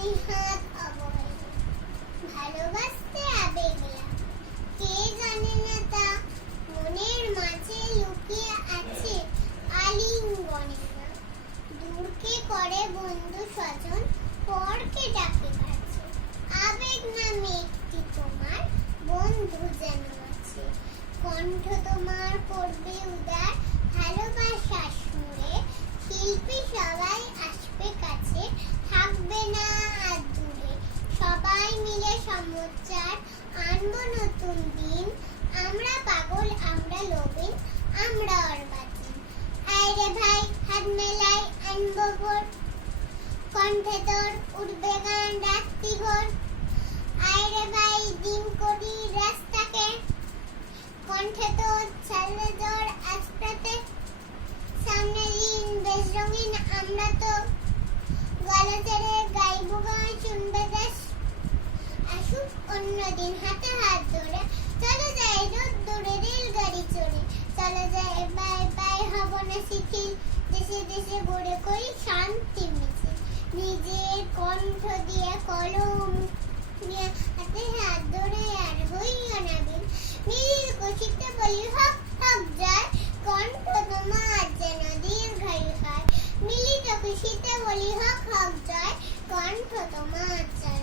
নিহাত অবহেলা, ভালোবাসতে আবেগলা, কে জানে না তা মনের মাঝে লুকিয়ে আছে আলিঙ্গনে না। দূরকে করে বন্ধু স্বজন, পরকে ডাকে কাছে, আবেগ নামে একটি তোমার বন্ধু যেন আছে। কণ্ঠ তোমার করবে উদার, ভালোবাসা সুরে, শিল্পী সবাই আসবে কাছে, থাকবে না আর দূরে। সবাই মিলে সমুচ্চার আনবো নতুন দিন, আমরা পাগল আমরা লোভিন, আমরা অর্বাচীন। আইরে ভাই হাত মেলাই আনবো ভোর, কণ্ঠে তোর উঠবে গান রাত্রি ভোর। আইরে ভাই দিন করি রাস্তাকে, কণ্ঠে তোর ছাড়বে জ্বর আজরাতে। সামনে দিন বেশ রঙিন আমরা তো, গলা ছেড়ে গাইবো গান শুনবে দেশ। আসুক অন্যদিন হাতে হাত ধরে, চলে যায় দূরে রেলগাড়ি চড়ে। চলে যায় বাই বাই হব না শিথিল, দেশে দেশে গড়ে করি শান্তি মিছিল। নিজের কণ্ঠ দিয়ে কলম নিয়ে হাতে হাত ধরে আর হইও না বিন। নীল খুশিতে বলি হক হক যায়, কণ্ঠ তোমার যেন দীর্ঘায়ু হয়। মিলিত খুশিতে বলি হক হক যায়, কণ্ঠ তোমার যেন